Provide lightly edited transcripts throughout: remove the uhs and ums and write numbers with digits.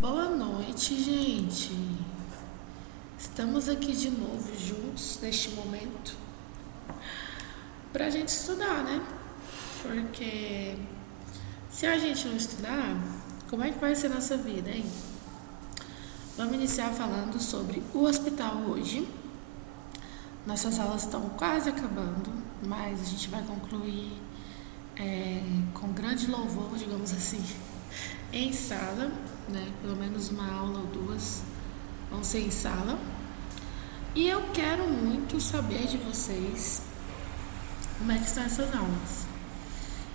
Boa noite, gente. Estamos aqui de novo juntos neste momento pra gente estudar, né? Porque se a gente não estudar, como é que vai ser nossa vida, hein? Vamos iniciar falando sobre o hospital hoje. Nossas aulas estão quase acabando, mas a gente vai concluir com grande louvor, digamos assim, em sala, né? Pelo menos uma aula ou duas vão ser em sala. E eu quero muito saber de vocês como é que estão essas aulas.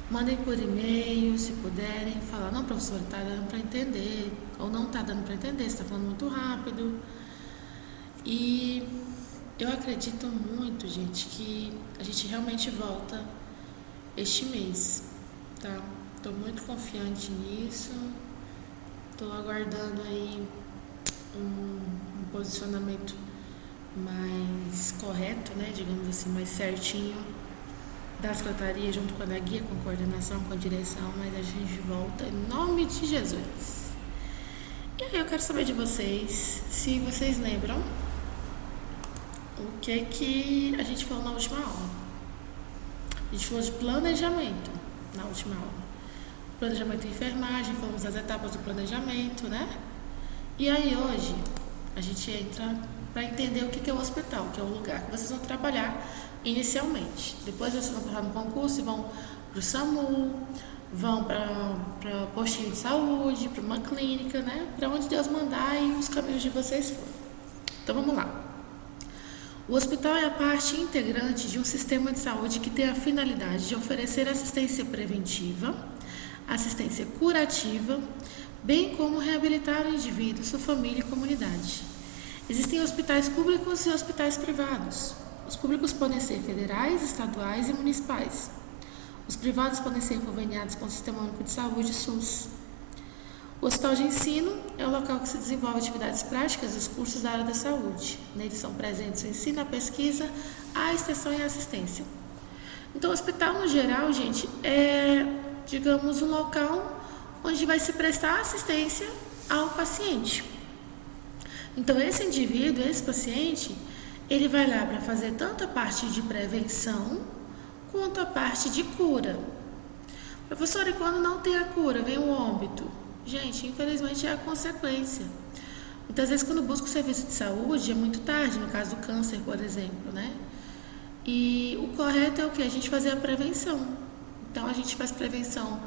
Mandem por e-mail, se puderem, falar, não, professora, tá dando para entender, ou não tá dando para entender, você tá falando muito rápido. E eu acredito muito, gente, que a gente realmente volta este mês, tá? Tô muito confiante nisso. Estou aguardando aí um posicionamento mais correto, né, digamos assim, mais certinho da secretaria junto com a da guia, com a coordenação, com a direção, mas a gente volta em nome de Jesus. E aí eu quero saber de vocês, se vocês lembram o que a gente falou na última aula. A gente falou de planejamento na última aula. Planejamento de enfermagem, falamos das etapas do planejamento, né? E aí hoje a gente entra para entender o que é o hospital, que é o lugar que vocês vão trabalhar inicialmente. Depois vocês vão passar no concurso e vão para o SAMU, vão para postinho de saúde, para uma clínica, né? Para onde Deus mandar e os caminhos de vocês forem. Então vamos lá. O hospital é a parte integrante de um sistema de saúde que tem a finalidade de oferecer assistência preventiva, assistência curativa, bem como reabilitar o indivíduo, sua família e comunidade. Existem hospitais públicos e hospitais privados. Os públicos podem ser federais, estaduais e municipais. Os privados podem ser conveniados com o Sistema Único de Saúde, SUS. O hospital de ensino é o local que se desenvolve atividades práticas dos cursos da área da saúde. Neles são presentes o ensino, a pesquisa, a extensão e a assistência. Então, o hospital, no geral, gente, é, digamos, um local onde vai se prestar assistência ao paciente. Então, esse indivíduo, esse paciente, ele vai lá para fazer tanto a parte de prevenção quanto a parte de cura. Professora, e quando não tem a cura, vem o óbito? Gente, infelizmente é a consequência. Muitas vezes, quando busca o serviço de saúde, é muito tarde, no caso do câncer, por exemplo, né? E o correto é o que? A gente fazer a prevenção. Então, a gente faz prevenção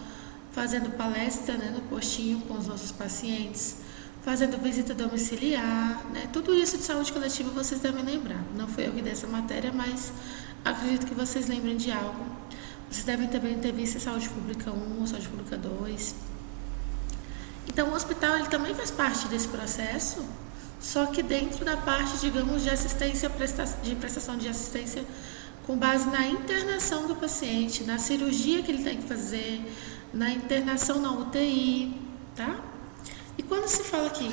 fazendo palestra, né, no postinho com os nossos pacientes, fazendo visita domiciliar, né? Tudo isso de saúde coletiva vocês devem lembrar. Não foi eu que dei essa matéria, mas acredito que vocês lembrem de algo. Vocês devem também ter visto a saúde pública 1 ou saúde pública 2. Então, o hospital ele também faz parte desse processo, só que dentro da parte, digamos, de assistência, de prestação de assistência com base na internação do paciente, na cirurgia que ele tem que fazer, na internação na UTI, tá? E quando se fala aqui,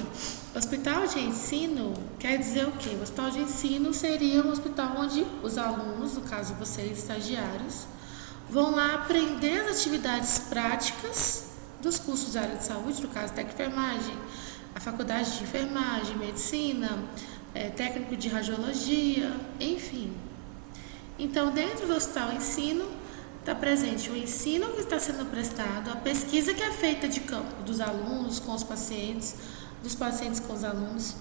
hospital de ensino, quer dizer o quê? O hospital de ensino seria um hospital onde os alunos, no caso vocês, estagiários, vão lá aprender as atividades práticas dos cursos da área de saúde, no caso técnico de enfermagem, a faculdade de enfermagem, medicina, técnico de radiologia, enfim. Então, dentro do hospital ensino, está presente o ensino que está sendo prestado, a pesquisa que é feita de campo dos alunos com os pacientes, dos pacientes com os alunos,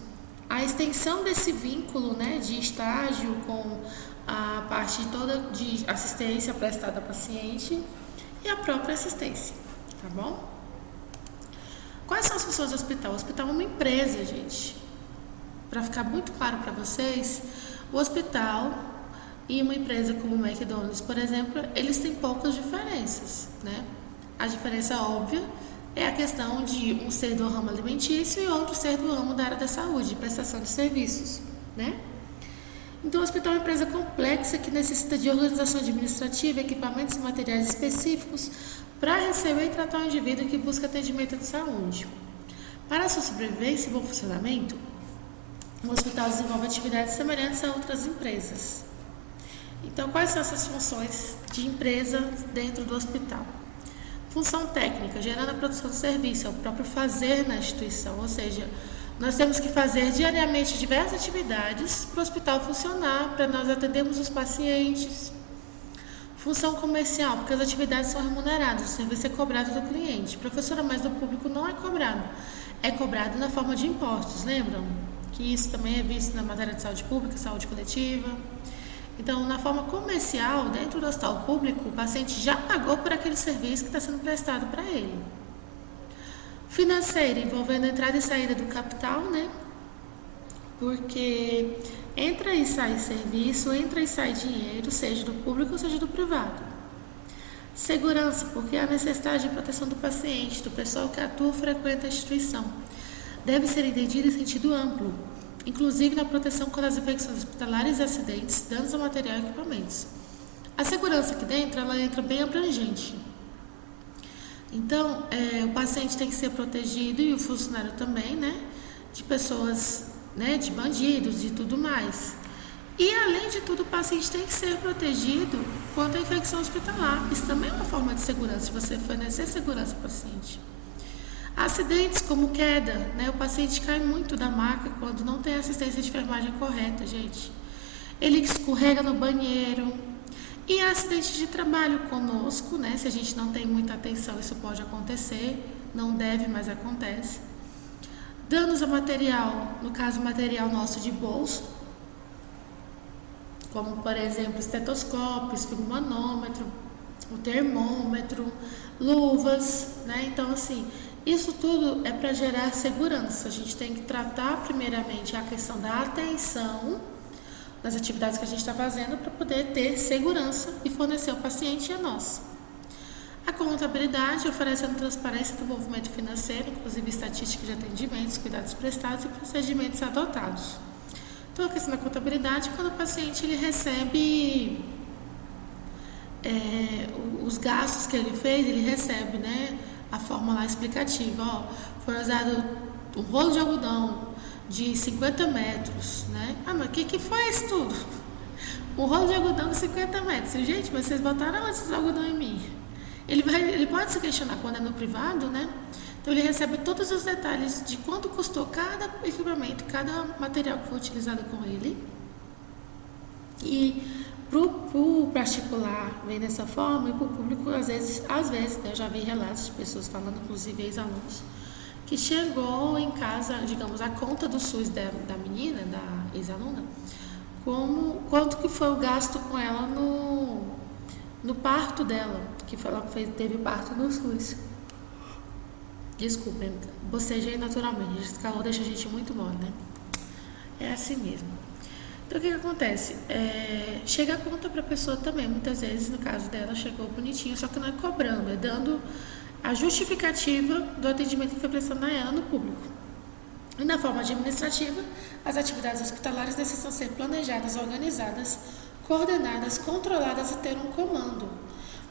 a extensão desse vínculo, né, de estágio com a parte toda de assistência prestada ao paciente e a própria assistência, tá bom? Quais são as funções do hospital? O hospital é uma empresa, gente. Para ficar muito claro para vocês, o hospital e uma empresa como o McDonald's, por exemplo, eles têm poucas diferenças, né? A diferença óbvia é a questão de um ser do ramo alimentício e outro ser do ramo da área da saúde, prestação de serviços, né? Então, o hospital é uma empresa complexa que necessita de organização administrativa, equipamentos e materiais específicos para receber e tratar o indivíduo que busca atendimento de saúde. Para a sua sobrevivência e bom funcionamento, o hospital desenvolve atividades semelhantes a outras empresas. Então, quais são essas funções de empresa dentro do hospital? Função técnica, gerando a produção de serviço, é o próprio fazer na instituição, ou seja, nós temos que fazer diariamente diversas atividades para o hospital funcionar, para nós atendermos os pacientes. Função comercial, porque as atividades são remuneradas, o serviço é cobrado do cliente. Professora, mas do público não é cobrado. É cobrado na forma de impostos, lembram? Que isso também é visto na matéria de saúde pública, saúde coletiva. Então, na forma comercial, dentro do hospital público, o paciente já pagou por aquele serviço que está sendo prestado para ele. Financeira, envolvendo a entrada e saída do capital, né? Porque entra e sai serviço, entra e sai dinheiro, seja do público ou seja do privado. Segurança, porque há necessidade de proteção do paciente, do pessoal que atua ou frequenta a instituição. Deve ser entendida em sentido amplo, inclusive na proteção contra as infecções hospitalares e acidentes, danos ao material e equipamentos. A segurança aqui dentro, ela entra bem abrangente. Então, o paciente tem que ser protegido e o funcionário também, né? De pessoas, né? De bandidos e tudo mais. E, além de tudo, o paciente tem que ser protegido quanto à infecção hospitalar. Isso também é uma forma de segurança, se você fornecer segurança ao paciente. Acidentes como queda, né? O paciente cai muito da maca quando não tem assistência de enfermagem correta, gente. Ele escorrega no banheiro. E acidente de trabalho conosco, né? Se a gente não tem muita atenção, isso pode acontecer. Não deve, mas acontece. Danos ao material, no caso, material nosso de bolso, como, por exemplo, estetoscópios, manômetro, o termômetro, luvas, né? Então, assim, isso tudo é para gerar segurança. A gente tem que tratar, primeiramente, a questão da atenção nas atividades que a gente está fazendo para poder ter segurança e fornecer ao paciente e a nós. A contabilidade, oferecendo transparência do movimento financeiro, inclusive estatística de atendimentos, cuidados prestados e procedimentos adotados. Então, a questão da contabilidade, quando o paciente ele recebe os gastos que ele fez, ele recebe, né, a fórmula explicativa. Ó, foi usado um rolo de algodão de 50 metros, né? Ah, mas o que foi isso tudo? Um rolo de algodão de 50 metros. Gente, mas vocês botaram esses algodão em mim? Ele pode se questionar quando é no privado, né? Então, ele recebe todos os detalhes de quanto custou cada equipamento, cada material que foi utilizado com ele. E pro particular vem dessa forma, e pro público, às vezes, né, eu já vi relatos de pessoas falando, inclusive ex-alunos, que chegou em casa, digamos, a conta do SUS da menina, da ex-aluna, quanto que foi o gasto com ela no parto dela, que ela teve parto no SUS. Desculpem, bocejei naturalmente, esse calor deixa a gente muito mole, né? É assim mesmo. Então, o que acontece? Chega a conta para a pessoa também, muitas vezes, no caso dela, chegou bonitinho, só que não é cobrando, é dando a justificativa do atendimento que foi prestado a ela no público. E na forma administrativa, as atividades hospitalares necessitam ser planejadas, organizadas, coordenadas, controladas e ter um comando.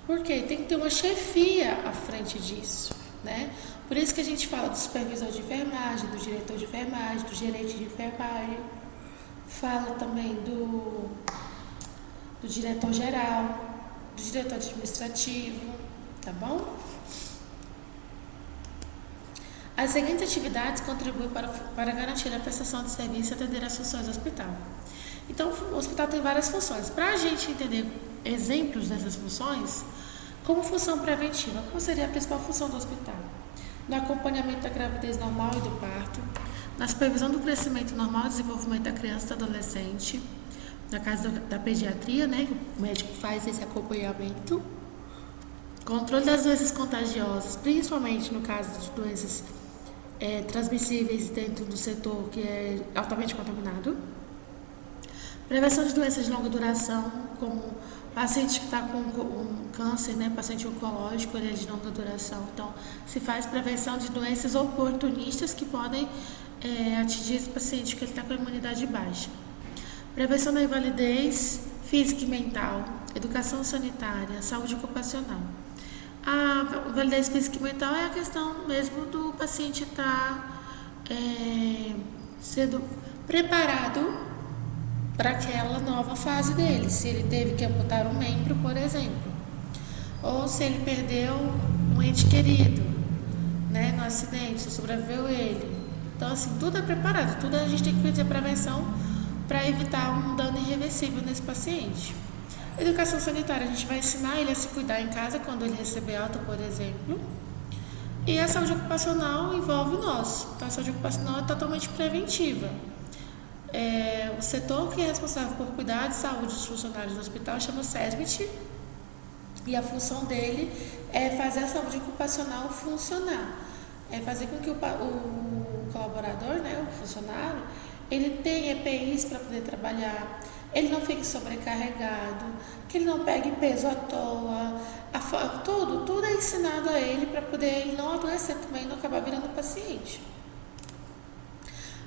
Porque tem que ter uma chefia à frente disso, né? Por isso que a gente fala do supervisor de enfermagem, do diretor de enfermagem, do gerente de enfermagem, fala também do diretor geral, do diretor administrativo, tá bom? As seguintes atividades contribuem para garantir a prestação de serviço e atender às funções do hospital. Então, o hospital tem várias funções. Para a gente entender exemplos dessas funções, como função preventiva, qual seria a principal função do hospital? No acompanhamento da gravidez normal e do parto, na supervisão do crescimento normal e desenvolvimento da criança e do adolescente, na casa da pediatria, né, que o médico faz esse acompanhamento, controle das doenças contagiosas, principalmente no caso de doenças transmissíveis dentro do setor que é altamente contaminado, prevenção de doenças de longa duração, como paciente que está com um câncer, né, paciente oncológico, ele é de longa duração, então se faz prevenção de doenças oportunistas que podem atingir esse paciente porque ele está com a imunidade baixa. Prevenção da invalidez física e mental, educação sanitária, saúde ocupacional. A validez física e mental é a questão mesmo do paciente estar sendo preparado para aquela nova fase dele. Se ele teve que amputar um membro, por exemplo, ou se ele perdeu um ente querido, né, no acidente, se sobreviveu ele. Então, assim, tudo é preparado, tudo a gente tem que fazer prevenção para evitar um dano irreversível nesse paciente. Educação sanitária, a gente vai ensinar ele a se cuidar em casa quando ele receber alta, por exemplo. E a saúde ocupacional envolve nós. Então, a saúde ocupacional é totalmente preventiva. O setor que é responsável por cuidar de saúde dos funcionários do hospital chama SESMIT, e a função dele é fazer a saúde ocupacional funcionar, é fazer com que o colaborador, né, o funcionário, ele tenha EPIs para poder trabalhar, ele não fique sobrecarregado, que ele não pegue peso à toa, tudo é ensinado a ele para poder ele não adoecer também e não acabar virando paciente.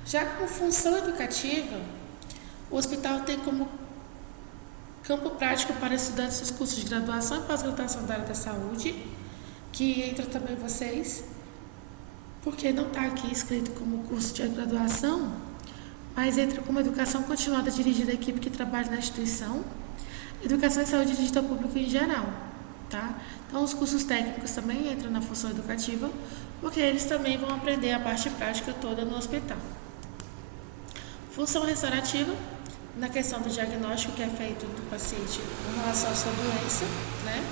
Já como função educativa, o hospital tem como campo prático para estudantes dos cursos de graduação e pós-graduação da área da saúde, que entra também vocês, porque não está aqui escrito como curso de graduação, mas entra como educação continuada dirigida à equipe que trabalha na instituição, educação e saúde dirigida ao público em geral, tá? Então, os cursos técnicos também entram na função educativa, porque eles também vão aprender a parte prática toda no hospital. Função restaurativa, na questão do diagnóstico que é feito do paciente com relação à sua doença, né?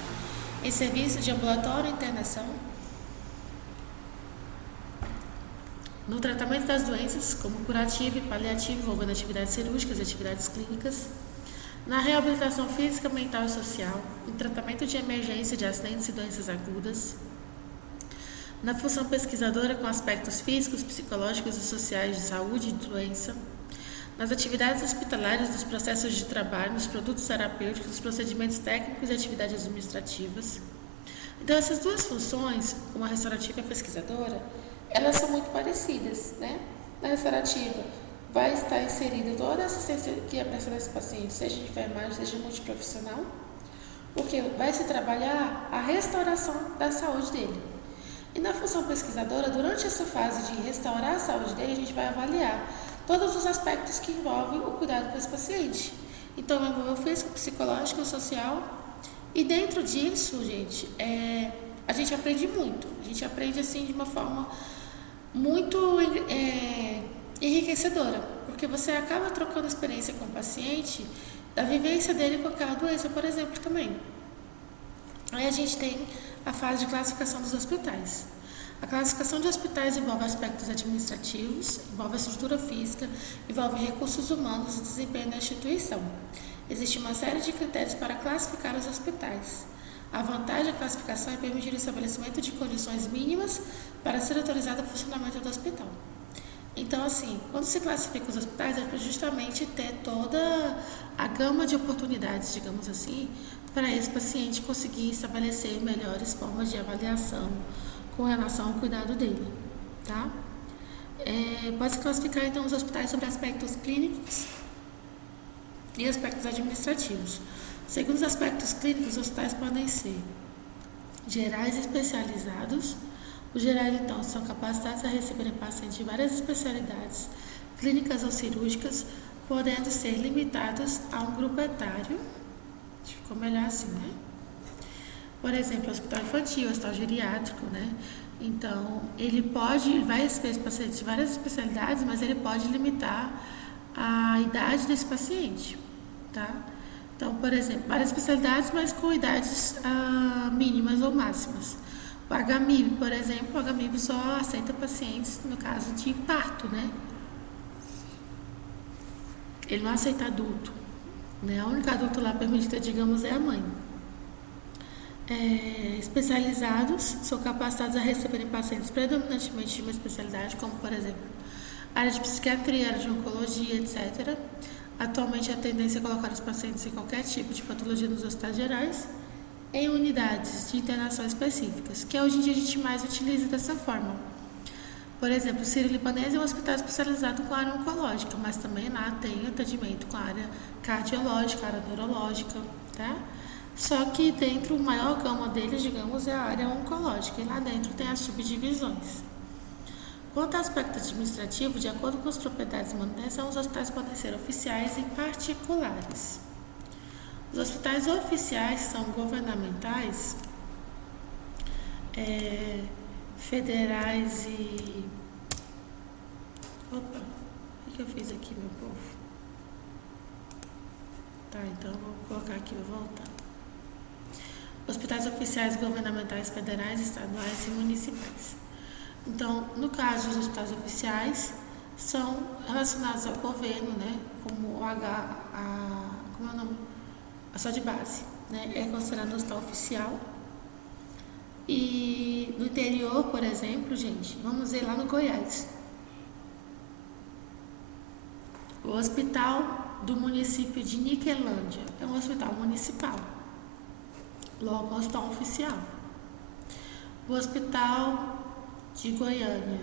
Em serviço de ambulatório e internação. No tratamento das doenças, como curativo e paliativo, envolvendo atividades cirúrgicas e atividades clínicas. Na reabilitação física, mental e social. No tratamento de emergência de acidentes e doenças agudas. Na função pesquisadora com aspectos físicos, psicológicos e sociais de saúde e doença. Nas atividades hospitalares, nos processos de trabalho, nos produtos terapêuticos, nos procedimentos técnicos e atividades administrativas. Então, essas duas funções, como a restaurativa e a pesquisadora, elas são muito parecidas, né? Na restaurativa, vai estar inserida toda a assistência que é prestada a esse paciente, seja de enfermagem, seja multiprofissional, porque vai se trabalhar a restauração da saúde dele. E na função pesquisadora, durante essa fase de restaurar a saúde dele, a gente vai avaliar todos os aspectos que envolvem o cuidado com esse paciente. Então, vai envolver o físico, psicológico, social. E dentro disso, gente, a gente aprende muito. A gente aprende, assim, de uma forma muito enriquecedora. Porque você acaba trocando experiência com o paciente, da vivência dele com aquela doença, por exemplo, também. Aí a gente tem a fase de classificação dos hospitais. A classificação de hospitais envolve aspectos administrativos, envolve a estrutura física, envolve recursos humanos e desempenho da instituição. Existe uma série de critérios para classificar os hospitais. A vantagem da classificação é permitir o estabelecimento de condições mínimas para ser autorizado o funcionamento do hospital. Então, assim, quando se classifica os hospitais, é para justamente ter toda a gama de oportunidades, digamos assim, para esse paciente conseguir estabelecer melhores formas de avaliação com relação ao cuidado dele, tá? Pode-se classificar, então, os hospitais sobre aspectos clínicos e aspectos administrativos. Segundo os aspectos clínicos, os hospitais podem ser gerais e especializados. Os gerais, então, são capacitados a receberem pacientes de várias especialidades clínicas ou cirúrgicas, podendo ser limitados a um grupo etário. Ficou melhor assim, né? Por exemplo, hospital infantil, hospital geriátrico, né? Então, ele vai receber pacientes de várias especialidades, mas ele pode limitar a idade desse paciente, tá? Então, por exemplo, várias especialidades, mas com idades mínimas ou máximas. O HMIB, por exemplo, o HMIB só aceita pacientes no caso de parto, né? Ele não aceita adulto, né? A única adulto lá permitida, digamos, é a mãe. Especializados são capacitados a receberem pacientes predominantemente de uma especialidade, como, por exemplo, área de psiquiatria, área de oncologia, etc. Atualmente, a tendência é colocar os pacientes em qualquer tipo de patologia nos hospitais gerais em unidades de internação específicas, que hoje em dia a gente mais utiliza dessa forma. Por exemplo, o Sírio-Libanês é um hospital especializado com área oncológica, mas também lá tem atendimento com a área cardiológica, área neurológica, tá? Só que dentro, o maior gama deles, digamos, é a área oncológica, e lá dentro tem as subdivisões. Quanto ao aspecto administrativo, de acordo com as propriedades de manutenção, os hospitais podem ser oficiais e particulares. Os hospitais oficiais são governamentais, é, federais e... Opa, o que eu fiz aqui, meu povo? Tá, então vou colocar aqui, vou voltar. Hospitais oficiais governamentais federais, estaduais e municipais. Então, no caso dos hospitais oficiais, são relacionados ao governo, né? Como como é o nome? A só de base, né? É considerado um hospital oficial. E no interior, por exemplo, gente, vamos ver lá no Goiás. O hospital do município de Niquelândia é um hospital municipal, logo um hospital oficial. O hospital de Goiânia,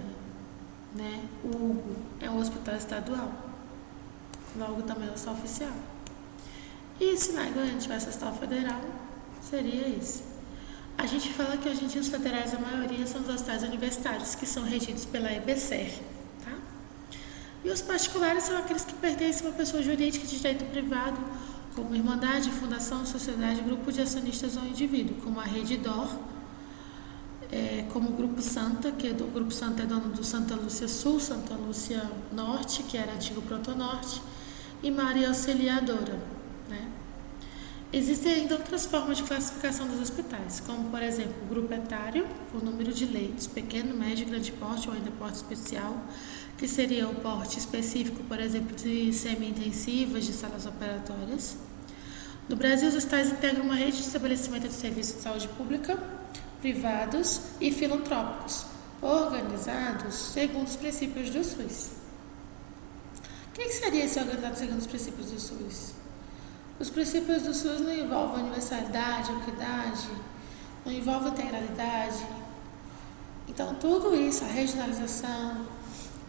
né, o Hugo, é um hospital estadual, logo também é um hospital oficial. E se na Goiânia tivesse hospital federal, seria isso. A gente fala que hoje em dia os federais, a maioria são os hospitais universitários, que são regidos pela EBSER, tá? E os particulares são aqueles que pertencem a uma pessoa jurídica de direito privado, como irmandade, fundação, sociedade, grupo de acionistas ou indivíduo, como a Rede Dor, como o Grupo Santa, que o Grupo Santa é dono do Santa Lúcia Sul, Santa Lúcia Norte, que era antigo Protonorte, e Maria Auxiliadora, né? Existem ainda outras formas de classificação dos hospitais, como, por exemplo, o grupo etário, o número de leitos, pequeno, médio, grande porte ou ainda porte especial, que seria o porte específico, por exemplo, de semi-intensivas, de salas operatórias. No Brasil, os hospitais integram uma rede de estabelecimento de serviço de saúde pública, privados e filantrópicos, organizados segundo os princípios do SUS. O que seria esse organizado segundo os princípios do SUS? Os princípios do SUS não envolvem universalidade, equidade, não envolvem integralidade. Então, tudo isso, a regionalização,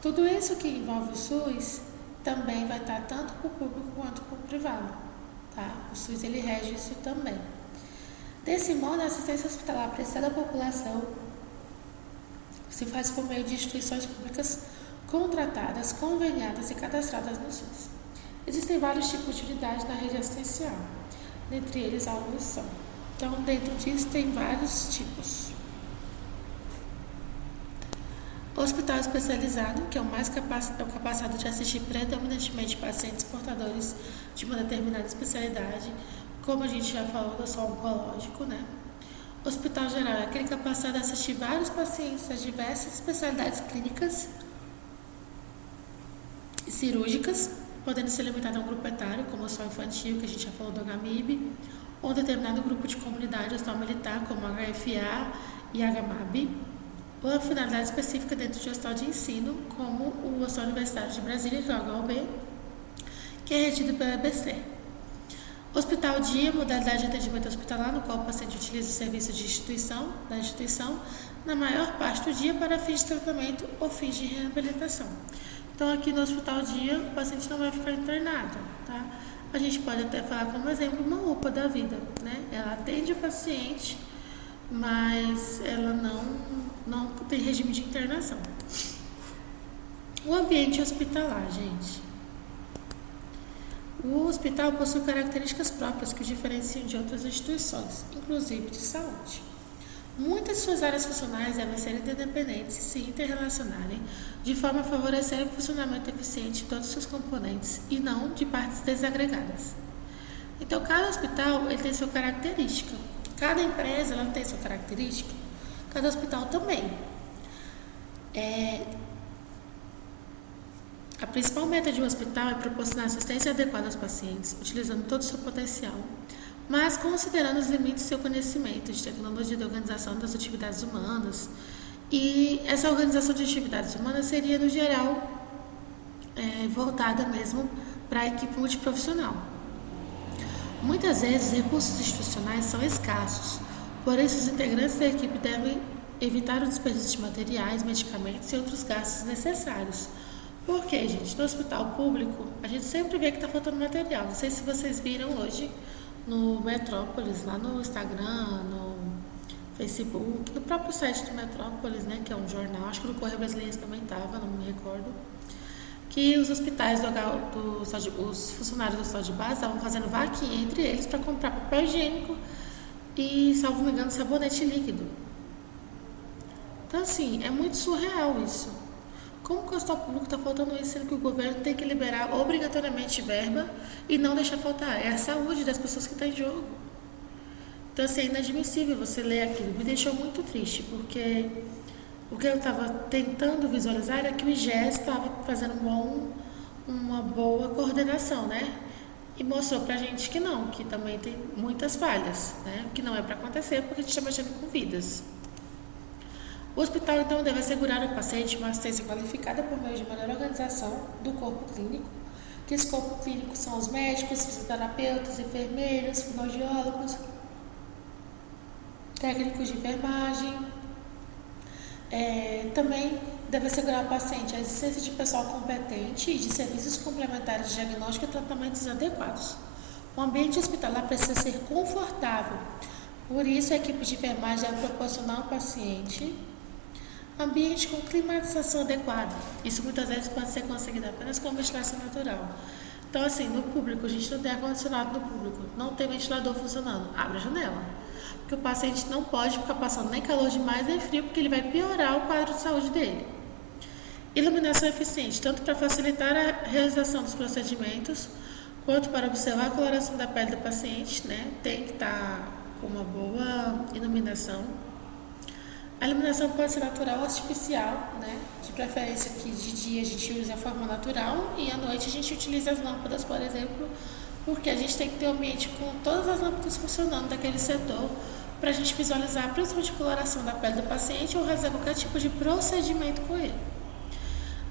tudo isso que envolve o SUS, também vai estar tanto para o público quanto para o privado. Tá? O SUS, ele rege isso também. Desse modo, a assistência hospitalar prestada à população se faz por meio de instituições públicas contratadas, conveniadas e cadastradas no SUS. Existem vários tipos de unidade na rede assistencial, dentre eles alguns são. Então, dentro disso tem vários tipos. O hospital especializado, que é o mais capacitado de assistir predominantemente pacientes portadores de uma determinada especialidade, como a gente já falou, do só oncológico, né? O hospital geral é aquele capacitado a assistir vários pacientes das diversas especialidades clínicas e cirúrgicas, podendo ser limitado a um grupo etário, como o só infantil, que a gente já falou do HMIB, ou determinado grupo de comunidade, hospital militar, como HFA e HMAB, ou a finalidade específica dentro de hospital de ensino, como o Hospital Universitário de Brasília, que é o HUB, que é regido pela EBC. Hospital dia, modalidade de atendimento hospitalar, no qual o paciente utiliza o serviço da instituição, na maior parte do dia para fins de tratamento ou fins de reabilitação. Então, aqui no hospital dia, o paciente não vai ficar internado, tá? A gente pode até falar como exemplo uma UPA da vida, né? Ela atende o paciente, mas ela não tem regime de internação. O ambiente hospitalar, gente. O hospital possui características próprias que o diferenciam de outras instituições, inclusive de saúde. Muitas de suas áreas funcionais devem ser independentes e se interrelacionarem de forma a favorecer o funcionamento eficiente de todos os seus componentes e não de partes desagregadas. Então, cada hospital ele tem sua característica, cada empresa ela tem sua característica, cada hospital também. A principal meta de um hospital é proporcionar assistência adequada aos pacientes, utilizando todo o seu potencial, mas considerando os limites do seu conhecimento de tecnologia de organização das atividades humanas. E essa organização de atividades humanas seria, no geral, voltada mesmo para a equipe multiprofissional. Muitas vezes, recursos institucionais são escassos, por isso os integrantes da equipe devem evitar o desperdício de materiais, medicamentos e outros gastos necessários. Por quê, gente? No hospital público, a gente sempre vê que está faltando material. Não sei se vocês viram hoje no Metrópolis, lá no Instagram, no Facebook, no próprio site do Metrópolis, né, que é um jornal, acho que no Correio Brasileiro também estava, não me recordo, que os hospitais, os funcionários do hospital de base estavam fazendo vaquinha entre eles para comprar papel higiênico e, salvo me engano, sabonete líquido. Então, assim, é muito surreal isso. Como que o hospital público está faltando isso, sendo que o governo tem que liberar obrigatoriamente verba e não deixar faltar? É a saúde das pessoas que está em jogo. Então, assim, é inadmissível você ler aquilo. Me deixou muito triste, porque o que eu estava tentando visualizar era que o IGES estava fazendo uma boa coordenação, né? E mostrou pra gente que não, que também tem muitas falhas, né? Que não é para acontecer porque a gente está mexendo com vidas. O hospital, então, deve assegurar ao paciente uma assistência qualificada por meio de melhor organização do corpo clínico, que esse corpo clínico são os médicos, fisioterapeutas, enfermeiros, fonoaudiólogos, técnicos de enfermagem. Também deve assegurar ao paciente a existência de pessoal competente e de serviços complementares de diagnóstico e tratamentos adequados. O ambiente hospitalar precisa ser confortável, por isso a equipe de enfermagem deve proporcionar ao paciente ambiente com climatização adequada. Isso muitas vezes pode ser conseguido apenas com ventilação natural. Então, assim, no público, a gente não tem ar-condicionado no público, não tem ventilador funcionando, abre a janela. Porque o paciente não pode ficar passando nem calor demais nem frio, porque ele vai piorar o quadro de saúde dele. Iluminação eficiente, tanto para facilitar a realização dos procedimentos, quanto para observar a coloração da pele do paciente, né? Tem que estar com uma boa iluminação. A iluminação pode ser natural ou artificial, né? De preferência que de dia a gente use a forma natural e à noite a gente utiliza as lâmpadas, por exemplo, porque a gente tem que ter o ambiente com todas as lâmpadas funcionando daquele setor para a gente visualizar principalmente a coloração da pele do paciente ou realizar qualquer tipo de procedimento com ele.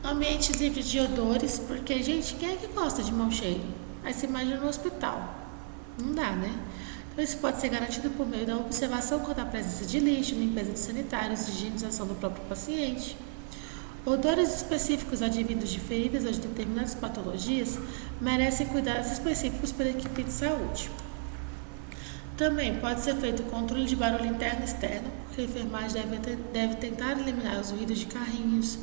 Ambientes livres de odores, porque, gente, quem é que gosta de mau cheiro? Aí você imagina no hospital. Não dá, né? Então, isso pode ser garantido por meio da observação quanto à presença de lixo, limpeza de sanitários, higienização do próprio paciente. Odores específicos advindos de feridas ou de determinadas patologias merecem cuidados específicos pela equipe de saúde. Também pode ser feito o controle de barulho interno e externo, porque a enfermagem deve tentar eliminar os ruídos de carrinhos,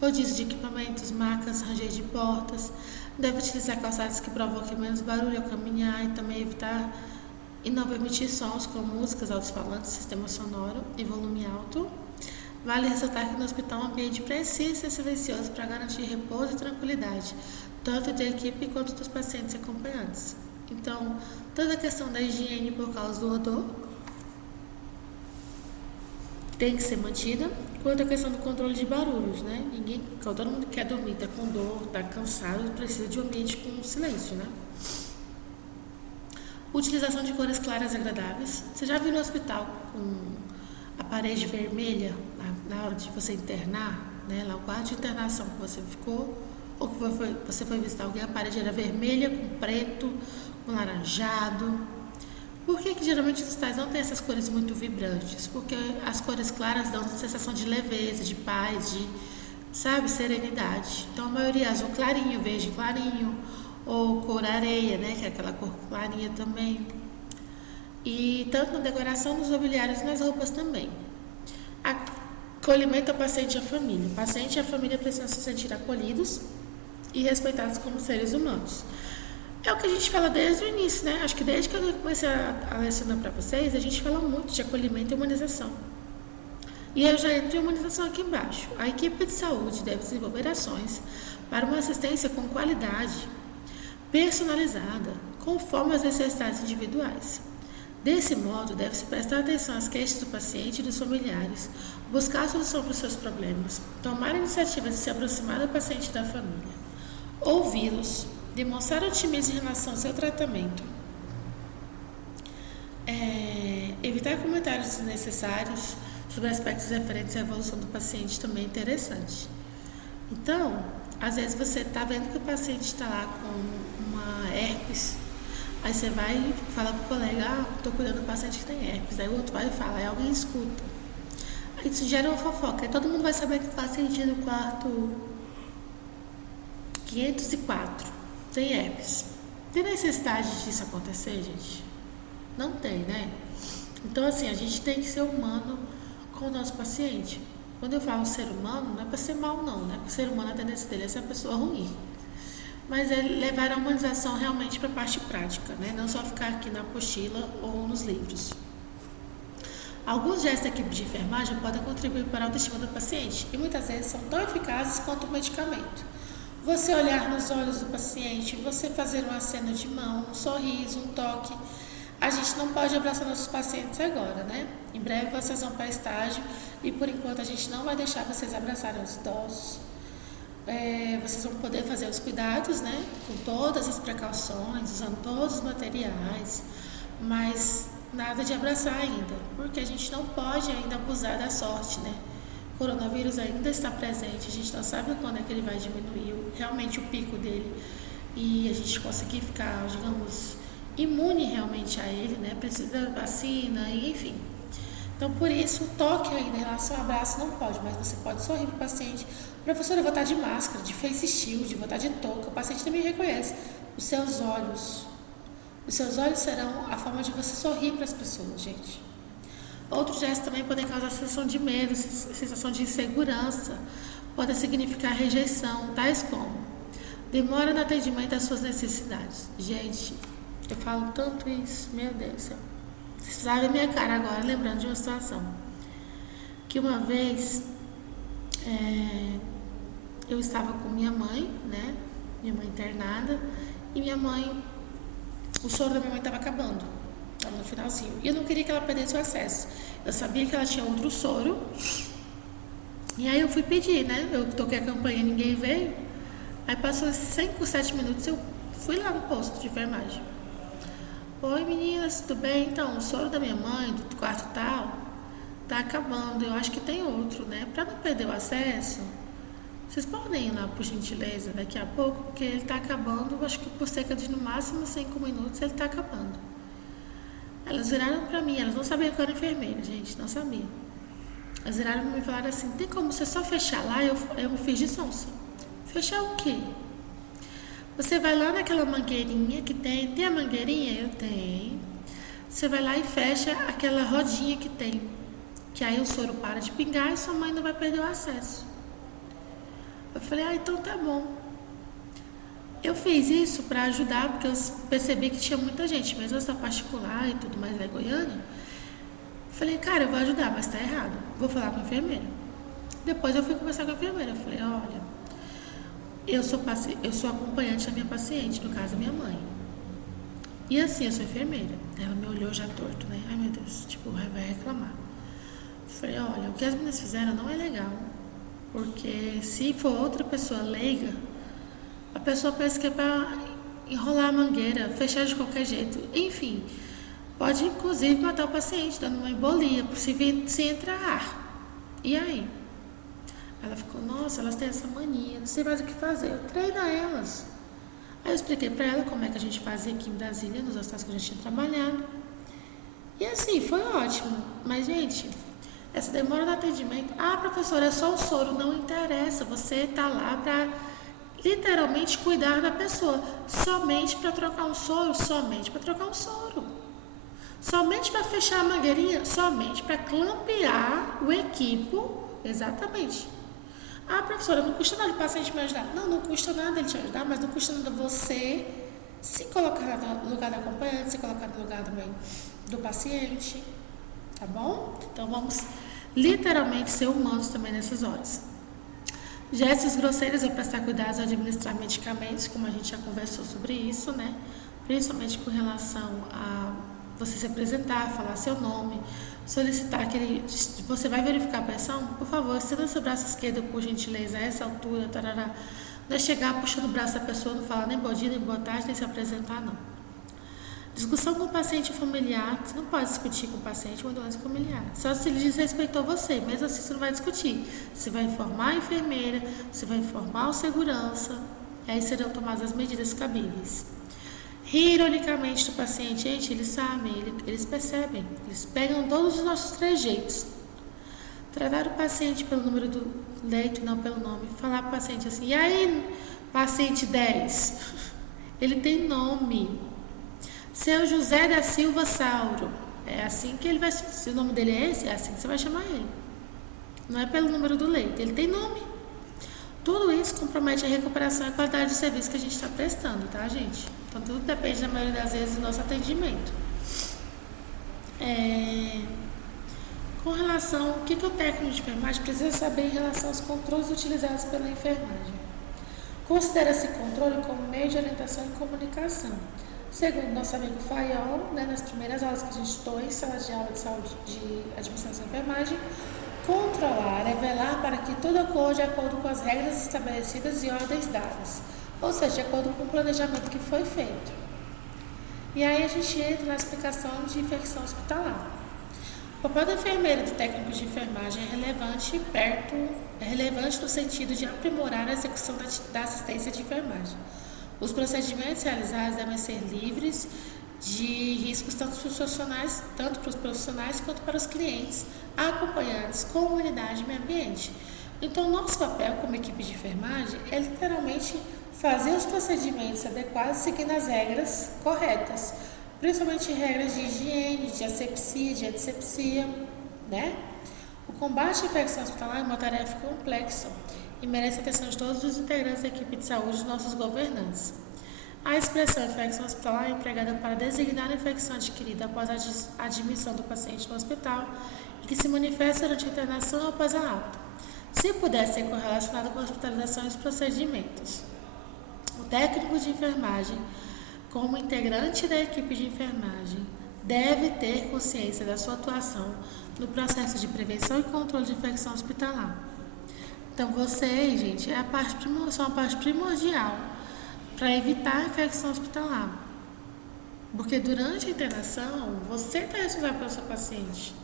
rodízio de equipamentos, macas, ranger de portas, deve utilizar calçados que provoquem menos barulho ao caminhar e também evitar e não permitir sons como músicas, alto-falantes, sistema sonoro e volume alto. Vale ressaltar que no hospital o ambiente precisa ser silencioso para garantir repouso e tranquilidade, tanto da equipe quanto dos pacientes e acompanhantes. Então, toda a questão da higiene por causa do odor tem que ser mantida, quanto a questão do controle de barulhos, né? Todo mundo quer dormir, tá com dor, tá cansado, precisa de um ambiente com silêncio, né? Utilização de cores claras e agradáveis. Você já viu no hospital com a parede vermelha na hora de você internar, né? Lá o quarto de internação que você ficou, ou que você foi visitar alguém, a parede era vermelha com preto, com laranjado. Por que geralmente os hospitais não têm essas cores muito vibrantes? Porque as cores claras dão uma sensação de leveza, de paz, de, sabe, serenidade. Então a maioria é azul clarinho, verde clarinho, ou cor areia, né, que é aquela cor clarinha também. E tanto na decoração, nos mobiliários e nas roupas também. Acolhimento ao paciente e à família. O paciente e a família precisam se sentir acolhidos e respeitados como seres humanos. É o que a gente fala desde o início, né? Acho que desde que eu comecei a lecionar para vocês, a gente fala muito de acolhimento e humanização. E eu já entro em humanização aqui embaixo. A equipe de saúde deve desenvolver ações para uma assistência com qualidade, personalizada, conforme as necessidades individuais. Desse modo, deve-se prestar atenção às queixas do paciente e dos familiares, buscar a solução para os seus problemas, tomar a iniciativa de se aproximar do paciente e da família, ouvi-los, demonstrar otimismo em relação ao seu tratamento, evitar comentários desnecessários sobre aspectos referentes à evolução do paciente também é interessante. Então, às vezes você está vendo que o paciente está lá com uma herpes, aí você vai e fala para o colega, estou cuidando do paciente que tem herpes, aí o outro vai e fala, aí alguém escuta. Aí isso gera uma fofoca, aí todo mundo vai saber que o paciente do quarto 504 tem herpes. Tem necessidade disso acontecer, gente? Não tem, né? Então, assim, a gente tem que ser humano com o nosso paciente. Quando eu falo ser humano, não é para ser mal, não, né? Porque ser humano, a tendência dele é ser uma pessoa ruim. Mas é levar a humanização realmente para a parte prática, né? Não só ficar aqui na apostila ou nos livros. Alguns gestos da equipe de enfermagem podem contribuir para a autoestima do paciente e muitas vezes são tão eficazes quanto o medicamento. Você olhar nos olhos do paciente, você fazer um aceno de mão, um sorriso, um toque. A gente não pode abraçar nossos pacientes agora, né? Em breve vocês vão para estágio e por enquanto a gente não vai deixar vocês abraçarem os idosos. Vocês vão poder fazer os cuidados, né? Com todas as precauções, usando todos os materiais, mas nada de abraçar ainda, porque a gente não pode ainda abusar da sorte, né? O coronavírus ainda está presente, a gente não sabe quando é que ele vai diminuir realmente o pico dele e a gente conseguir ficar, digamos, imune realmente a ele, né? Precisa da vacina, e enfim. Então, por isso, o toque ainda em relação ao abraço não pode, mas você pode sorrir para o paciente. Professora, eu vou estar de máscara, de face shield, vou estar de touca, o paciente também reconhece. Os seus olhos serão a forma de você sorrir para as pessoas, gente. Outros gestos também podem causar sensação de medo, sensação de insegurança, podem significar rejeição, tais como demora no atendimento às suas necessidades. Gente, eu falo tanto isso, meu Deus do céu. Vocês precisavam ver minha cara agora, lembrando de uma situação. Que uma vez eu estava com minha mãe, né? Minha mãe internada, e o soro da minha mãe estava acabando, estava no finalzinho. E eu não queria que ela perdesse o acesso. Eu sabia que ela tinha outro soro, e aí eu fui pedir, né? Eu toquei a campainha, ninguém veio. Aí passou 5, 7 minutos, eu fui lá no posto de enfermagem. Oi meninas, tudo bem? Então, o soro da minha mãe, do quarto tal, tá acabando. Eu acho que tem outro, né? Para não perder o acesso, vocês podem ir lá, por gentileza, daqui a pouco, porque ele tá acabando. Eu acho que por cerca de no máximo 5 minutos ele tá acabando. Elas viraram para mim, elas não sabiam que eu era enfermeira, gente, não sabiam. Elas viraram para mim e falaram assim: tem como você só fechar lá? Eu me fiz de sonsa. Fechar o quê? Você vai lá naquela mangueirinha que tem a mangueirinha? Eu tenho. Você vai lá e fecha aquela rodinha que tem, que aí o soro para de pingar e sua mãe não vai perder o acesso. Eu falei, então tá bom. Eu fiz isso para ajudar, porque eu percebi que tinha muita gente, mesmo essa particular e tudo mais lá em Goiânia. Falei, cara, eu vou ajudar, mas tá errado. Vou falar com a enfermeira. Depois eu fui conversar com a enfermeira. Eu falei, olha, eu sou acompanhante da minha paciente, no caso, a minha mãe. E assim, eu sou enfermeira. Ela me olhou já torto, né? Ai, meu Deus, vai reclamar. Falei, olha, o que as meninas fizeram não é legal. Porque se for outra pessoa leiga, a pessoa pensa que é para enrolar a mangueira, fechar de qualquer jeito. Enfim, pode inclusive matar o paciente, dando uma embolia, se entrar ar. E aí? Ela ficou, nossa, elas têm essa mania, não sei mais o que fazer. Eu treino elas. Aí eu expliquei para ela como é que a gente fazia aqui em Brasília, nos hospitais que a gente tinha trabalhado. E assim, foi ótimo. Mas, gente, essa demora no atendimento... professora, é só o soro. Não interessa, você tá lá para literalmente cuidar da pessoa. Somente para trocar um soro, somente para trocar um soro. Somente para fechar a mangueirinha, somente para clampear o equipo. Exatamente. Professora, não custa nada o paciente me ajudar. Não custa nada ele te ajudar, mas não custa nada você se colocar no lugar da acompanhante, se colocar no lugar também do paciente, tá bom? Então vamos literalmente ser humanos também nessas horas. Gestos grosseiros é prestar cuidados ao administrar medicamentos, como a gente já conversou sobre isso, né? Principalmente com relação a você se apresentar, falar seu nome, solicitar você vai verificar a pressão? Por favor, estenda seu braço esquerdo, por gentileza, a essa altura, tarará. Não é chegar puxando o braço da pessoa, não falar nem bom dia, nem boa tarde, nem se apresentar, não. Discussão com o paciente familiar, você não pode discutir com o paciente uma doença familiar. Só se ele desrespeitou você, mesmo assim você não vai discutir. Você vai informar a enfermeira, você vai informar o segurança, e aí serão tomadas as medidas cabíveis. Rir ironicamente do paciente, gente, eles sabem, eles percebem, eles pegam todos os nossos trejeitos. Tratar o paciente pelo número do leito e não pelo nome. Falar para o paciente assim, e aí, paciente 10? Ele tem nome. Seu José da Silva Sauro. É assim que ele vai, se o nome dele é esse, é assim que você vai chamar ele. Não é pelo número do leito, ele tem nome. Tudo isso compromete a recuperação e a qualidade do serviço que a gente está prestando, tá, gente? Então, tudo depende, na maioria das vezes, do nosso atendimento. Com relação ao que o técnico de enfermagem precisa saber em relação aos controles utilizados pela enfermagem. Considera-se controle como meio de orientação e comunicação. Segundo nosso amigo Fayol, nas primeiras aulas que a gente estudou em sala de aula de saúde de administração e enfermagem, controlar é velar para que tudo ocorra de acordo com as regras estabelecidas e ordens dadas, ou seja, de acordo com o planejamento que foi feito. E aí a gente entra na explicação de infecção hospitalar. O papel do enfermeiro e do técnico de enfermagem é relevante no sentido de aprimorar a execução da assistência de enfermagem. Os procedimentos realizados devem ser livres de riscos tanto para os profissionais quanto para os clientes, acompanhantes, comunidade e meio ambiente. Então, nosso papel como equipe de enfermagem é literalmente fazer os procedimentos adequados seguindo as regras corretas, principalmente regras de higiene, de asepsia, de antisepsia, O combate à infecção hospitalar é uma tarefa complexa e merece a atenção de todos os integrantes da equipe de saúde e dos nossos governantes. A expressão infecção hospitalar é empregada para designar a infecção adquirida após a admissão do paciente no hospital e que se manifesta durante a internação ou após a alta, se puder ser correlacionada com a hospitalização e os procedimentos. O técnico de enfermagem, como integrante da equipe de enfermagem, deve ter consciência da sua atuação no processo de prevenção e controle de infecção hospitalar. Então, vocês, gente, são a parte primordial para evitar a infecção hospitalar. Porque durante a internação, você está responsável pelo seu paciente,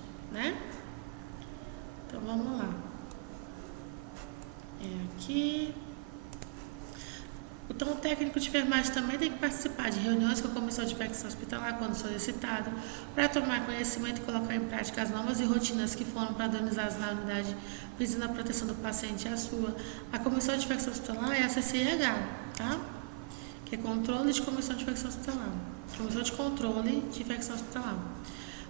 Então, vamos lá. Aqui. Então, o técnico de enfermagem também tem que participar de reuniões com a comissão de infecção hospitalar, quando solicitado, para tomar conhecimento e colocar em prática as normas e rotinas que foram padronizadas na unidade, visando a proteção do paciente e a sua. A comissão de infecção hospitalar é a CCIH, Que é controle de comissão de infecção hospitalar. Comissão de controle de infecção hospitalar.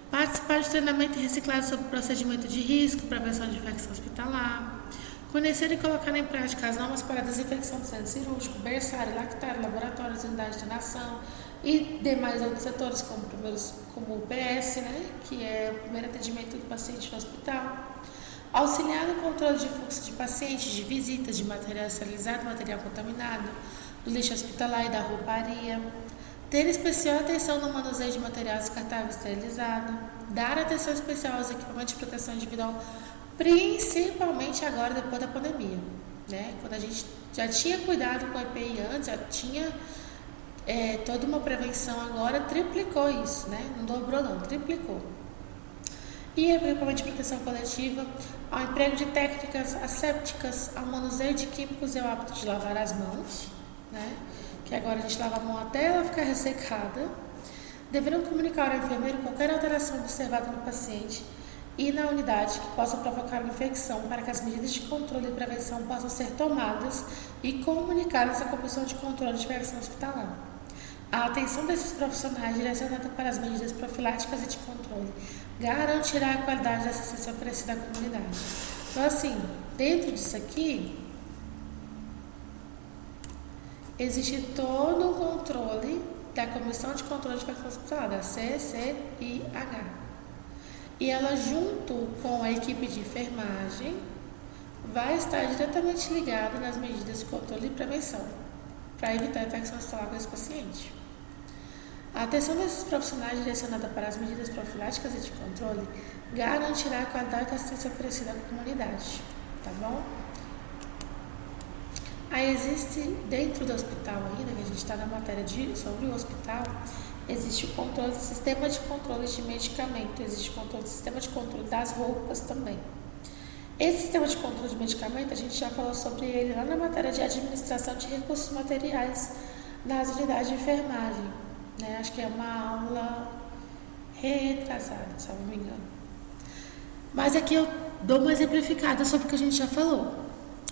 Participar de treinamento e reciclagem sobre procedimento de risco, prevenção de infecção hospitalar. Conhecer e colocar em prática as normas para a desinfecção do centro cirúrgico, berçário, lactário, laboratórios, unidades de internação e demais outros setores, como o PS, que é o primeiro atendimento do paciente no hospital. Auxiliar no controle de fluxo de pacientes, de visitas, de material esterilizado, material contaminado, do lixo hospitalar e da rouparia. Ter especial atenção no manuseio de material descartável esterilizado. Dar atenção especial aos equipamentos de proteção individual, principalmente agora, depois da pandemia. Quando a gente já tinha cuidado com a EPI antes, já tinha toda uma prevenção, agora triplicou isso, Não dobrou não, triplicou. E equipamento de proteção coletiva, ao emprego de técnicas assépticas, ao manuseio de químicos e ao hábito de lavar as mãos, Que agora a gente lava a mão até ela ficar ressecada. Deverão comunicar ao enfermeiro qualquer alteração observada no paciente e na unidade que possa provocar uma infecção, para que as medidas de controle e prevenção possam ser tomadas e comunicadas à Comissão de Controle de Infecção Hospitalar. A atenção desses profissionais direcionada para as medidas profiláticas e de controle garantirá a qualidade da assistência oferecida à comunidade. Então, assim, dentro disso aqui, existe todo um controle da Comissão de Controle de Infecção Hospitalar, da CCIH. E ela, junto com a equipe de enfermagem, vai estar diretamente ligada nas medidas de controle e prevenção, para evitar a infecção hospitalar com esse paciente. A atenção desses profissionais direcionada para as medidas profiláticas e de controle garantirá a qualidade da assistência oferecida à comunidade, tá bom? Aí existe, dentro do hospital ainda, que a gente está na matéria sobre o hospital, existe o controle, sistema de controle de medicamento, existe o controle, sistema de controle das roupas também. Esse sistema de controle de medicamento, a gente já falou sobre ele lá na matéria de administração de recursos materiais nas unidades de enfermagem, Acho que é uma aula retrasada, se eu não me engano. Mas aqui eu dou uma exemplificada sobre o que a gente já falou.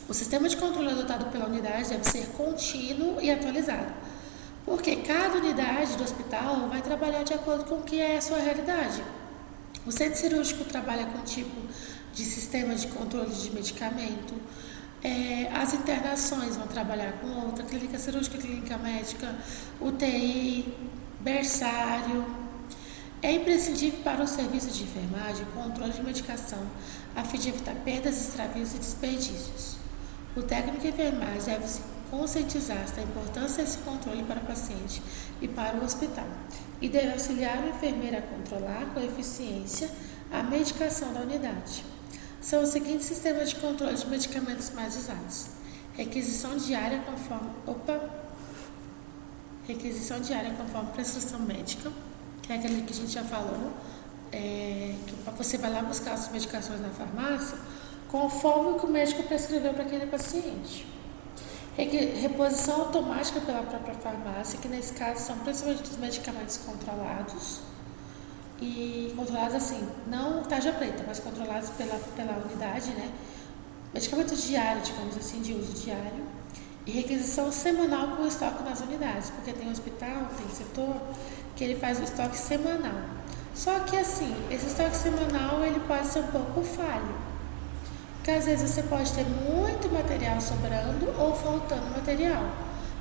O sistema de controle adotado pela unidade deve ser contínuo e atualizado, porque cada unidade do hospital vai trabalhar de acordo com o que é a sua realidade. O centro cirúrgico trabalha com um tipo de sistema de controle de medicamento, as internações vão trabalhar com outra, clínica cirúrgica, clínica médica, UTI, berçário. É imprescindível para o serviço de enfermagem o controle de medicação, a fim de evitar perdas, extravios e desperdícios. O técnico de enfermagem deve se conscientizar da importância desse controle para o paciente e para o hospital, e deve auxiliar o enfermeiro a controlar com eficiência a medicação da unidade. São os seguintes sistemas de controle de medicamentos mais usados: requisição diária conforme prescrição médica, que é aquele que a gente já falou, que você vai lá buscar as medicações na farmácia conforme o que o médico prescreveu para aquele paciente. Reposição automática pela própria farmácia, que nesse caso são principalmente dos medicamentos controlados, e controlados assim, não tarja preta, mas controlados pela unidade, né? Medicamentos diários, digamos assim, de uso diário, e requisição semanal com estoque nas unidades, porque tem hospital, tem setor que ele faz o estoque semanal. Só que assim, esse estoque semanal ele pode ser um pouco falho, porque às vezes você pode ter muito material sobrando ou faltando material.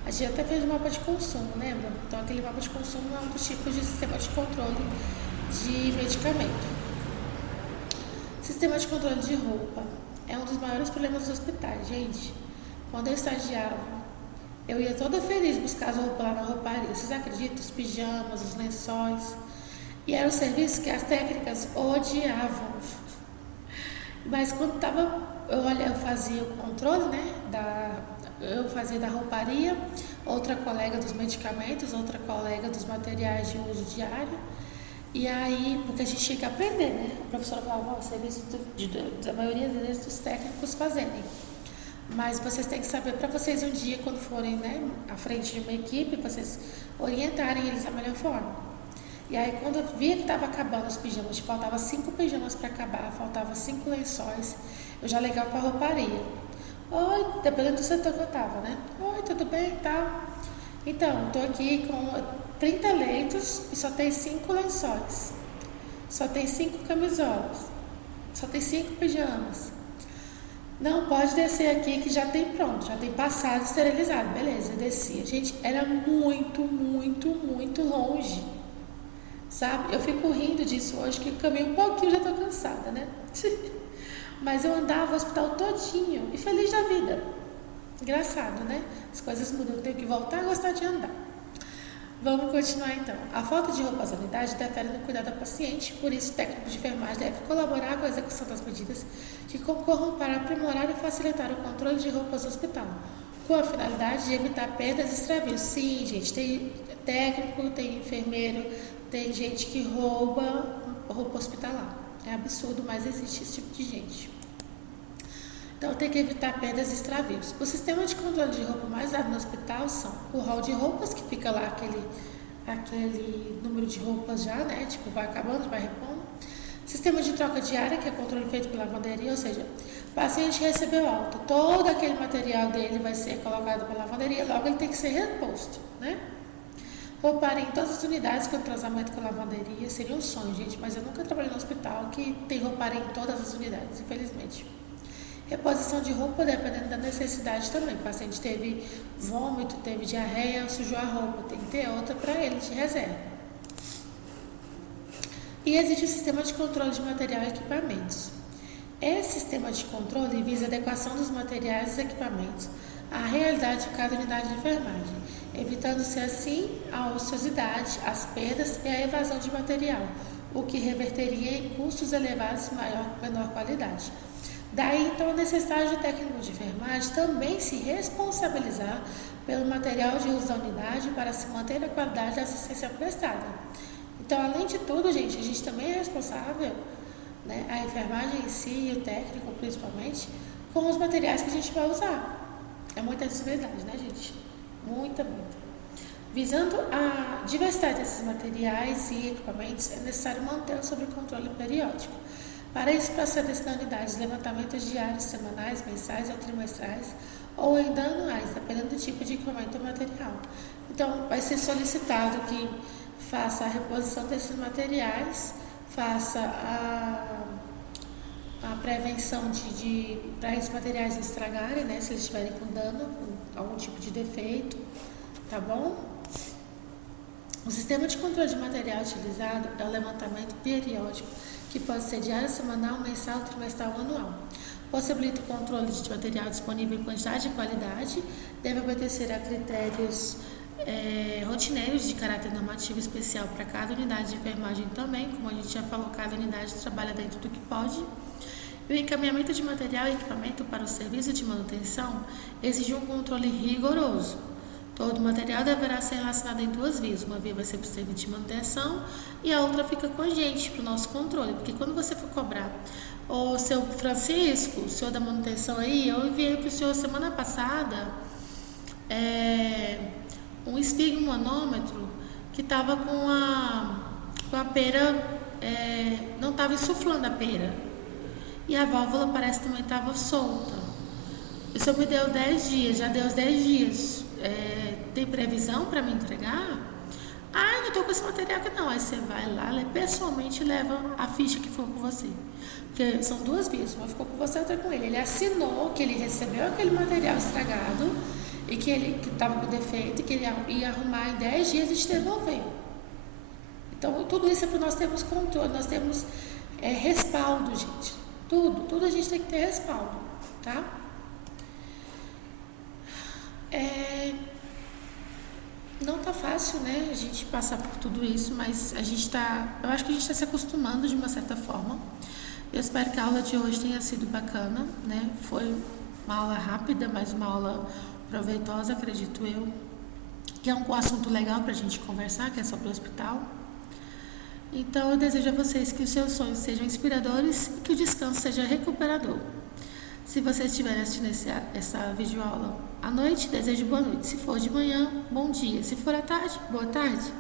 A gente até fez um mapa de consumo, lembra? Então aquele mapa de consumo é um dos tipos de sistema de controle de medicamento. Sistema de controle de roupa é um dos maiores problemas dos hospitais, gente. Quando eu estagiava, eu ia toda feliz buscar as roupas lá na rouparia. Vocês acreditam? Os pijamas, os lençóis. E era um serviço que as técnicas odiavam. Mas quando eu fazia o controle, né? Eu fazia da rouparia, outra colega dos medicamentos, outra colega dos materiais de uso diário. E aí, porque a gente tinha que aprender, né? A professora falava, o serviço da maioria vezes dos técnicos fazerem. Mas vocês têm que saber para vocês um dia, quando forem, né, à frente de uma equipe, vocês orientarem eles da melhor forma. E aí, quando eu via que estava acabando os pijamas, faltava 5 pijamas para acabar, faltava 5 lençóis, eu já ligava para a rouparia. Oi, dependendo do setor que eu estava, né? Oi, tudo bem? Tá. Então, estou aqui com 30 leitos e só tem 5 lençóis. Só tem 5 camisolas. Só tem 5 pijamas. Não, pode descer aqui que já tem pronto, já tem passado esterilizado. Beleza, eu descia. Gente, era muito, muito, muito longe. Sabe? Eu fico rindo disso hoje, que eu caminhei um pouquinho e já tô cansada, né? Mas eu andava o hospital todinho e feliz da vida. Engraçado, né? As coisas mudam, eu tenho que voltar a gostar de andar. Vamos continuar então. A falta de roupas à unidade interfere no cuidado do paciente, por isso o técnico de enfermagem deve colaborar com a execução das medidas que concorram para aprimorar e facilitar o controle de roupas do hospital, com a finalidade de evitar perdas e extravios. Sim, gente, tem técnico, tem enfermeiro, tem gente que rouba roupa hospitalar. É absurdo, mas existe esse tipo de gente. Então tem que evitar perdas e extravios. O sistema de controle de roupa mais usado no hospital são o hall de roupas, que fica lá aquele número de roupas já, né? Tipo, vai acabando, vai repondo. Sistema de troca diária, que é controle feito pela lavanderia, ou seja, o paciente recebeu alta, todo aquele material dele vai ser colocado pela lavanderia, logo ele tem que ser reposto, né? Rouparia em todas as unidades com entrosamento com a lavanderia seria um sonho, gente, mas eu nunca trabalhei no hospital que tem rouparia em todas as unidades, infelizmente. Reposição de roupa dependendo da necessidade também. O paciente teve vômito, teve diarreia, sujou a roupa, tem que ter outra para ele de reserva. E existe o sistema de controle de material e equipamentos. Esse sistema de controle visa a adequação dos materiais e equipamentos à realidade de cada unidade de enfermagem, evitando-se assim a ociosidade, as perdas e a evasão de material, o que reverteria em custos elevados e menor qualidade. Daí, então, é necessário o técnico de enfermagem também se responsabilizar pelo material de uso da unidade para se manter a qualidade da assistência prestada. Então, além de tudo, gente, a gente também é responsável, né, a enfermagem em si e o técnico, principalmente, com os materiais que a gente vai usar. É muita responsabilidade, né, gente? Muita. Visando a diversidade desses materiais e equipamentos, é necessário mantê-los sob controle periódico. Para isso, procede-se na unidade levantamentos diários, semanais, mensais ou trimestrais, ou ainda anuais, dependendo do tipo de equipamento ou material. Então, vai ser solicitado que faça a reposição desses materiais, faça a prevenção para esses materiais não estragarem, né, se eles estiverem com dano, com algum tipo de defeito, tá bom? O sistema de controle de material utilizado é o levantamento periódico, que pode ser diário, semanal, mensal, trimestral ou anual. Possibilita o controle de material disponível em quantidade e qualidade, deve obedecer a critérios rotineiros de caráter normativo especial para cada unidade de enfermagem também, como a gente já falou, cada unidade trabalha dentro do que pode. E o encaminhamento de material e equipamento para o serviço de manutenção exige um controle rigoroso. Todo material deverá ser relacionado em duas vias. Uma via vai ser para o serviço de manutenção e a outra fica com a gente, para o nosso controle. Porque quando você for cobrar, o seu Francisco, o senhor da manutenção aí, eu enviei para o senhor semana passada um esfigmomanômetro que estava com a pera, não estava insuflando a pera. E a válvula parece que também estava solta. O senhor me deu 10 dias, já deu os 10 dias. Tem previsão para me entregar? Ah, não estou com esse material aqui não. Aí você vai lá, pessoalmente leva a ficha que for com você. Porque são duas vias, uma ficou com você, outra com ele. Ele assinou que ele recebeu aquele material estragado e que ele estava com defeito e que ele ia arrumar em 10 dias e te devolver. Então, tudo isso é para nós termos controle, nós temos respaldo, gente. Tudo a gente tem que ter respaldo, tá? Não tá fácil, né, a gente passar por tudo isso, mas eu acho que a gente está se acostumando de uma certa forma. Eu espero que a aula de hoje tenha sido bacana, né? Foi uma aula rápida, mas uma aula proveitosa, acredito eu, que é um assunto legal para a gente conversar, que é sobre o hospital. Então, eu desejo a vocês que os seus sonhos sejam inspiradores e que o descanso seja recuperador. Se vocês estiverem assistindo essa videoaula à noite, desejo boa noite. Se for de manhã, bom dia. Se for à tarde, boa tarde.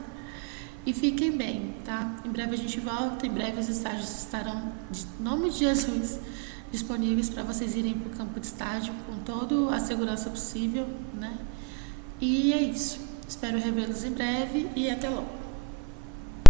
E fiquem bem, tá? Em breve a gente volta, em breve os estágios estarão, em nome de Jesus, disponíveis para vocês irem para o campo de estágio com toda a segurança possível, né? E é isso. Espero revê-los em breve e até logo.